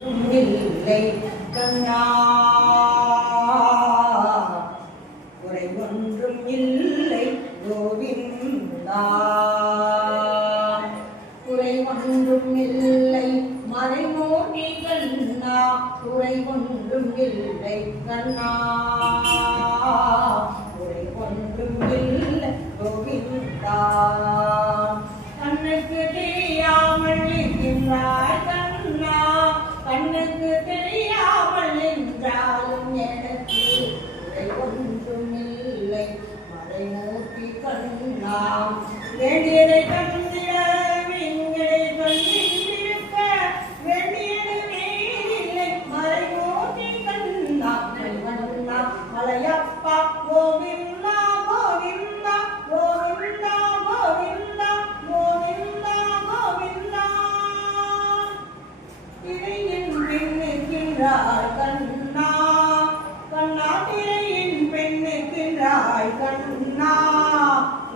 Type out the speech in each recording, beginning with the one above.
இல்லை கண்ணா குறை ஒன்றும் இல்லை கோவிந்தா குறை ஒன்றும் இல்லை மறைமோனி கண்ணா குறை ஒன்றும் இல்லை கண்ணா குறை ஒன்றும் இல்லை கோவிந்தா கண்ணுக்கு தெரியாமல் இருக்கின்றாய் கண்ணா கண்ணுக்கு தெரியாமல் நின்றாலும் எனக்கு குறை ஒன்றும் இல்லை மறைமூர்த்தி கண்ணா வேண்டியதை கண்டிட விண்களை கண்டிருக்க வேண்டியது வேறில்லை மறைமூர்த்தி கண்ணா கண்ணா மலையப்பா கோவிந்தா கோவிந்தா கோவிந்தா கோவிந்தா கோவிந்தா கோவிந்தா திரையின் பெண்ணுக்கின்றாய் கண்ணா கண்ணா திரையின் பெண்ணுக்கின்றாய் கண்ணா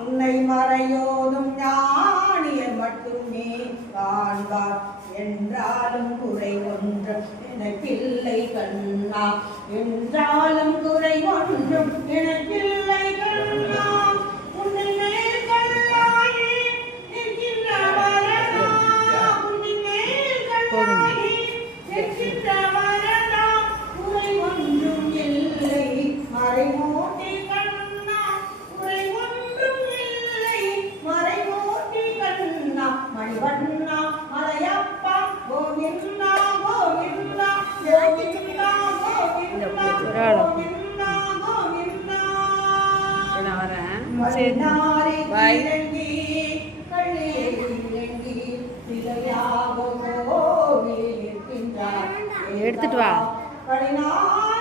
உன்னை மறையோதும் ஞானியர் மட்டுமே காண்பார் என்றாலும் குறை ஒன்றும் எனக்கில்லை கண்ணா என்றாலும் குறை ஒன்றும் எனக்கில்லை கண்ணா உன்னை மேல் கல்லாயே நிற்கின்ற வரதா உன்னை மேல் கல்லாயே நிற்கின்ற வரதா குறை ஒன்றும் இல்லை மறைமூர்த்தி கண்ணா குறை ஒன்றும் இல்லை மறைமூர்த்தி கண்ணா மணிவண்ணா மலையப்பா கோவிந்தா கோவிந்தா கோவிந்தா கோவிந்தா கோவிந்தா கோவிந்தா நான் வரேன். மலைநாரி பாய். இறங்கி கண்ணே இறங்கி சிலையாக கோவில் இருக்கின்றார் எடுத்துட்டு வா. கலைநாரி